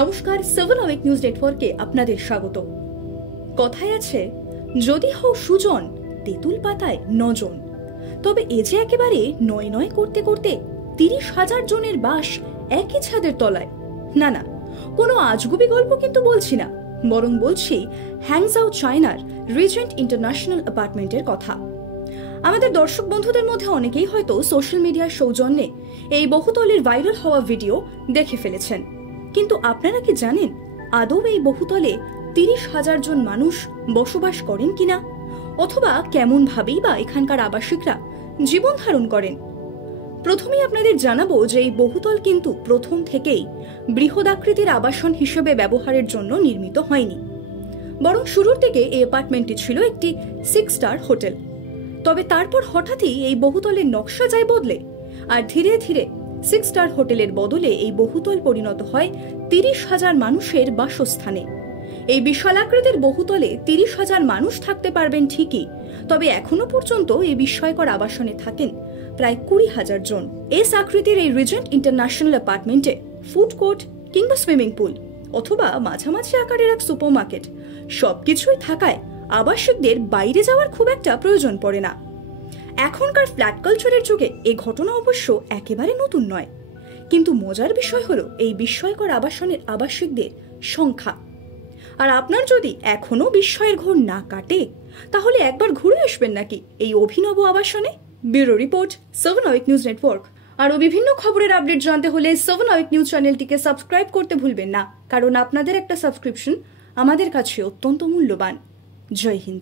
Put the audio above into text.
নমস্কার, 7 hour news নেটওয়ার্কে আপনাদের স্বাগত। কথায় আছে, যদি হও সুজন তেঁতুল পাতায় নজন। তবে এ যে একেবারে নয় নয় করতে করতে 30,000 জনের বাস একই ছাদের তলায়। না না, কোনো আজগুবি গল্প কিন্তু বলছি না, বরং বলছি হ্যাংজাও চায়নার রিজেন্ট ইন্টারন্যাশনাল অ্যাপার্টমেন্টের কথা। আমাদের দর্শক বন্ধুদের মধ্যে অনেকেই হয়তো সোশ্যাল মিডিয়ার সৌজন্যে এই বহুতলের ভাইরাল হওয়া ভিডিও দেখে ফেলেছেন। কিন্তু আপনারা কি জানেন আদৌ এই বহুতলে 30,000 জন মানুষ বসবাস করেন কিনা, অথবা কেমন ভাবেই বা এখানকার আবাসিকরা জীবন ধারণ করেন? প্রথমেই আপনাদের জানাবো যে এই বহুতল কিন্তু প্রথম থেকেই বৃহদাকৃতির আবাসন হিসেবে ব্যবহারের জন্য নির্মিত হয়নি, বরং শুরুর দিকে এই অ্যাপার্টমেন্টটি ছিল একটি 6 স্টার হোটেল। তবে তারপর হঠাৎই এই বহুতলের নকশা যায় বদলে, আর ধীরে ধীরে 6 স্টার হোটেলের বদলে এই বহুতল পরিণত হয় 30,000 মানুষের বাসস্থানে। এই বিশালাকৃতির বহুতলে 30,000 মানুষ থাকতে পারবেন ঠিকই, তবে এখনো পর্যন্ত এই বিস্ময়কর আবাসনে থাকেন প্রায় 20,000 জন। এস আকৃতির এই রিজেন্ট ইন্টারন্যাশনাল অ্যাপার্টমেন্টে ফুড কোর্ট কিংবা সুইমিং পুল অথবা মাঝামাঝি আকারের এক সুপারমার্কেট সবকিছুই থাকায় আবাসিকদের বাইরে যাওয়ার খুব একটা প্রয়োজন পড়ে না। এখনকার ফ্ল্যাট কালচারের যুগে এই ঘটনা অবশ্য একেবারে নতুন নয়, কিন্তু মজার বিষয় হলো এই বিস্ময়কর আবাসনের আবাসিকদের সংখ্যা। আর আপনার যদি এখনো বিস্ময়ের ঘোর না কাটে, তাহলে একবার ঘুরে আসবেন নাকি এই অভিনব আবাসনে। Bureau report, 7 hour news network. আরও বিভিন্ন খবরের আপডেট জানতে হলে 7 আওয়ার নিউজ চ্যানেলটিকে সাবস্ক্রাইব করতে ভুলবেন না, কারণ আপনাদের একটা সাবস্ক্রিপশন আমাদের কাছে অত্যন্ত মূল্যবান। জয় হিন্দ।